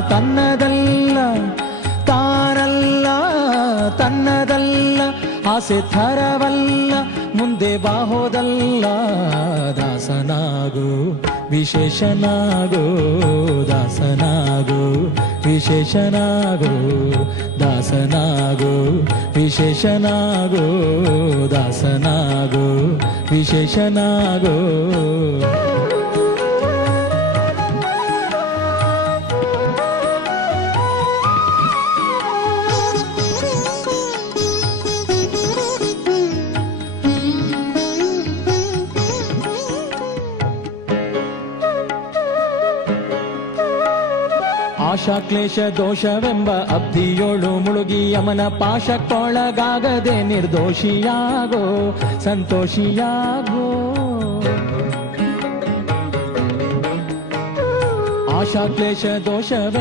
ತನ್ನದಲ್ಲ ತಾನಲ್ಲ ತನ್ನದಲ್ಲ ಆಸೆ ಥರವಲ್ಲ ಮುಂದೆ ಬಾಹೋದಲ್ಲ ದಾಸನಾಗು ವಿಶೇಷನಾಗು ದಾಸನಾಗು ವಿಶೇಷನಾಗು ದಾಸನಾಗು ವಿಶೇಷನಾಗು ದಾಸನಾಗು ವಿಶೇಷನಾಗು ಆಶಾ ಕ್ಲೇಶ ದೋಷವೆಂಬ ಅಬ್ಧಿಯೋಳು ಮುಳುಗಿ ಯಮನ ಪಾಶಕ್ಕೊಳಗಾಗದೆ ನಿರ್ದೋಷಿಯಾಗೋ ಸಂತೋಷಿಯಾಗೋ ಆಶಾ ಕ್ಲೇಶ ದೋಷವೆಂಬ